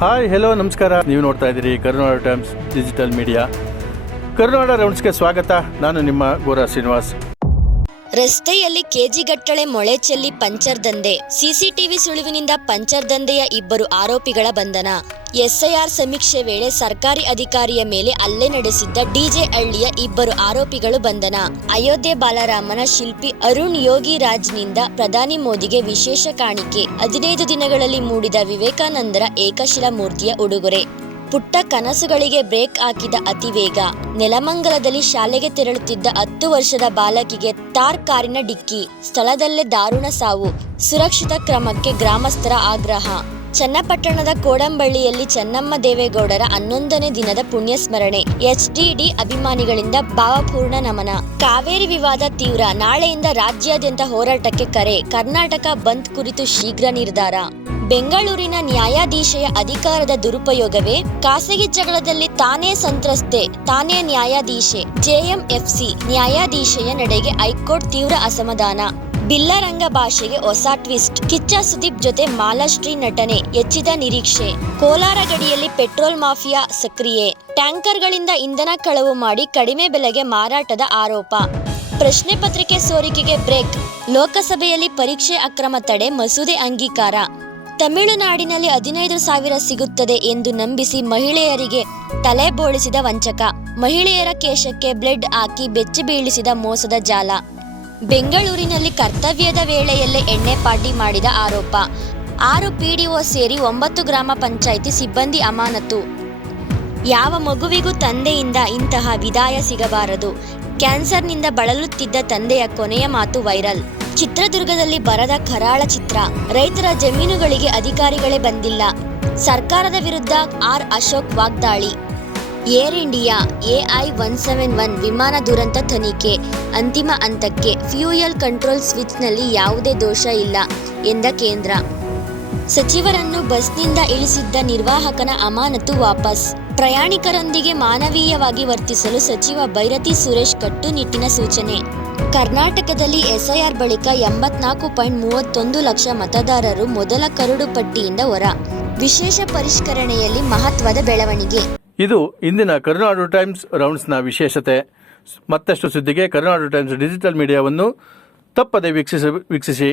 Hi hello ನಮಸ್ಕಾರ. ನೀವು ನೋಡ್ತಾ ಇದ್ದೀರಿ ಕರುನಾಡ ಟೈಮ್ಸ್ ಡಿಜಿಟಲ್ ಮೀಡಿಯಾ. ಕರುನಾಡ ರೌಂಡ್ಸ್ಗೆ ಸ್ವಾಗತ. ನಾನು ನಿಮ್ಮ ಗೋರಾ ಶ್ರೀನಿವಾಸ್. ರಸ್ತೆಯಲ್ಲಿ ಕೆಜಿಗಟ್ಟಲೆ ಮೊಳೆ ಚೆಲ್ಲಿ ಪಂಚರ್ ದಂಧೆ. ಸಿಸಿಟಿವಿ ಸುಳಿವಿನಿಂದ ಪಂಚರ್ ದಂಧೆಯ ಇಬ್ಬರು ಆರೋಪಿಗಳ ಬಂಧನ. ಎಸ್ಐಆರ್ ಸಮೀಕ್ಷೆ ವೇಳೆ ಸರ್ಕಾರಿ ಅಧಿಕಾರಿಯ ಮೇಲೆ ಹಲ್ಲೆ ನಡೆಸಿದ್ದ ಡಿಜೆ ಹಳ್ಳಿಯ ಇಬ್ಬರು ಆರೋಪಿಗಳು ಬಂಧನ. ಅಯೋಧ್ಯೆ ಬಾಲರಾಮನ ಶಿಲ್ಪಿ ಅರುಣ್ ಯೋಗಿರಾಜ್ನಿಂದ ಪ್ರಧಾನಿ ಮೋದಿಗೆ ವಿಶೇಷ ಕಾಣಿಕೆ. 15 ದಿನಗಳಲ್ಲಿ ಮೂಡಿದ ವಿವೇಕಾನಂದರ ಏಕಶಿಲಾ ಮೂರ್ತಿಯ ಉಡುಗೊರೆ. ಪುಟ್ಟ ಕನಸುಗಳಿಗೆ ಬ್ರೇಕ್ ಹಾಕಿದ ಅತಿವೇಗ. ನೆಲಮಂಗಲದಲ್ಲಿ ಶಾಲೆಗೆ ತೆರಳುತ್ತಿದ್ದ 10 ವರ್ಷದ ಬಾಲಕಿಗೆ ತಾರ್ ಕಾರಿನ ಡಿಕ್ಕಿ. ಸ್ಥಳದಲ್ಲೇ ದಾರುಣ ಸಾವು. ಸುರಕ್ಷಿತ ಕ್ರಮಕ್ಕೆ ಗ್ರಾಮಸ್ಥರ ಆಗ್ರಹ. ಚನ್ನಪಟ್ಟಣದ ಕೋಡಂಬಳ್ಳಿಯಲ್ಲಿ ಚೆನ್ನಮ್ಮ ದೇವೇಗೌಡರ 11ನೇ ದಿನದ ಪುಣ್ಯಸ್ಮರಣೆ. ಎಚ್ಡಿಡಿ ಅಭಿಮಾನಿಗಳಿಂದ ಭಾವಪೂರ್ಣ ನಮನ. ಕಾವೇರಿ ವಿವಾದ ತೀವ್ರ. ನಾಳೆಯಿಂದ ರಾಜ್ಯಾದ್ಯಂತ ಹೋರಾಟಕ್ಕೆ ಕರೆ. ಕರ್ನಾಟಕ ಬಂದ್ ಕುರಿತು ಶೀಘ್ರ ನಿರ್ಧಾರ. ಬೆಂಗಳೂರಿನ ನ್ಯಾಯಾಧೀಶೆಯ ಅಧಿಕಾರದ ದುರುಪಯೋಗವೇ? ಖಾಸಗಿ ಜಗಳದಲ್ಲಿ ತಾನೇ ಸಂತ್ರಸ್ತೆ, ತಾನೇ ನ್ಯಾಯಾಧೀಶೆ. ಜೆಎಂಎಫ್ಸಿ ನ್ಯಾಯಾಧೀಶೆಯ ನಡೆಗೆ ಹೈಕೋರ್ಟ್ ತೀವ್ರ ಅಸಮಾಧಾನ. ಬಿಲ್ಲರಂಗ ಭಾಷೆಗೆ ಹೊಸ ಟ್ವಿಸ್ಟ್. ಕಿಚ್ಚ ಸುದೀಪ್ ಜೊತೆ ಮಾಲಾಶ್ರೀ ನಟನೆ, ಹೆಚ್ಚಿದ ನಿರೀಕ್ಷೆ. ಕೋಲಾರ ಗಡಿಯಲ್ಲಿ ಪೆಟ್ರೋಲ್ ಮಾಫಿಯಾ ಸಕ್ರಿಯ. ಟ್ಯಾಂಕರ್ಗಳಿಂದ ಇಂಧನ ಕಳವು ಮಾಡಿ ಕಡಿಮೆ ಬೆಲೆಗೆ ಮಾರಾಟದ ಆರೋಪ. ಪ್ರಶ್ನೆ ಪತ್ರಿಕೆ ಸೋರಿಕೆಗೆ ಬ್ರೇಕ್. ಲೋಕಸಭೆಯಲ್ಲಿ ಪರೀಕ್ಷೆ ಅಕ್ರಮ ತಡೆ ಮಸೂದೆ ಅಂಗೀಕಾರ. ತಮಿಳುನಾಡಿನಲ್ಲಿ 15,000 ಸಿಗುತ್ತದೆ ಎಂದು ನಂಬಿಸಿ ಮಹಿಳೆಯರಿಗೆ ತಲೆ ಬೋಳಿಸಿದ ವಂಚಕ. ಮಹಿಳೆಯರ ಕೇಶಕ್ಕೆ ಬ್ಲೇಡ್ ಹಾಕಿ ಬೆಚ್ಚಿ ಬೀಳಿಸಿದ ಮೋಸದ ಜಾಲ. ಬೆಂಗಳೂರಿನಲ್ಲಿ ಕರ್ತವ್ಯದ ವೇಳೆಯಲ್ಲೇ ಎಣ್ಣೆ ಪಾರ್ಟಿ ಮಾಡಿದ ಆರೋಪ. 6 ಪಿಡಿಒ ಸೇರಿ 9 ಗ್ರಾಮ ಪಂಚಾಯಿತಿ ಸಿಬ್ಬಂದಿ ಅಮಾನತು. ಯಾವ ಮಗುವಿಗೂ ತಂದೆಯಿಂದ ಇಂತಹ ವಿದಾಯ ಸಿಗಬಾರದು. ಕ್ಯಾನ್ಸರ್ನಿಂದ ಬಳಲುತ್ತಿದ್ದ ತಂದೆಯ ಕೊನೆಯ ಮಾತು ವೈರಲ್. ಚಿತ್ರದುರ್ಗದಲ್ಲಿ ಬರದ ಕರಾಳ ಚಿತ್ರ. ರೈತರ ಜಮೀನುಗಳಿಗೆ ಅಧಿಕಾರಿಗಳೇ ಬಂದಿಲ್ಲ. ಸರ್ಕಾರದ ವಿರುದ್ಧ ಆರ್ ಅಶೋಕ್ ವಾಗ್ದಾಳಿ. ಏರ್ ಇಂಡಿಯಾ AI-171 ವಿಮಾನ ದುರಂತ ತನಿಖೆ ಅಂತಿಮ ಹಂತಕ್ಕೆ. ಫ್ಯೂಯಲ್ ಕಂಟ್ರೋಲ್ ಸ್ವಿಚ್ನಲ್ಲಿ ಯಾವುದೇ ದೋಷ ಇಲ್ಲ ಎಂದ ಕೇಂದ್ರ. ಸಚಿವರನ್ನು ಬಸ್ನಿಂದ ಇಳಿಸಿದ್ದ ನಿರ್ವಾಹಕನ ಅಮಾನತು ವಾಪಸ್. ಪ್ರಯಾಣಿಕರೊಂದಿಗೆ ಮಾನವೀಯವಾಗಿ ವರ್ತಿಸಲು ಸಚಿವ ಬೈರತಿ ಸುರೇಶ್ ಕಟ್ಟುನಿಟ್ಟಿನ ಸೂಚನೆ. ಕರ್ನಾಟಕದಲ್ಲಿ ಎಸ್ಐಆರ್ ಬಳಿಕ 84.31 ಲಕ್ಷ ಮತದಾರರು ಮೊದಲ ಕರಡು ಪಟ್ಟಿಯಿಂದ ಹೊರ. ವಿಶೇಷ ಪರಿಷ್ಕರಣೆಯಲ್ಲಿ ಮಹತ್ವದ ಬೆಳವಣಿಗೆ. ಇದು ಇಂದಿನ ಕರುನಾಡು ಟೈಮ್ಸ್ ರೌಂಡ್ಸ್ನ ವಿಶೇಷತೆ. ಮತ್ತಷ್ಟು ಸುದ್ದಿಗೆ ಕರುನಾಡು ಟೈಮ್ಸ್ ಡಿಜಿಟಲ್ ಮೀಡಿಯಾವನ್ನು ತಪ್ಪದೆ ವೀಕ್ಷಿಸಿ.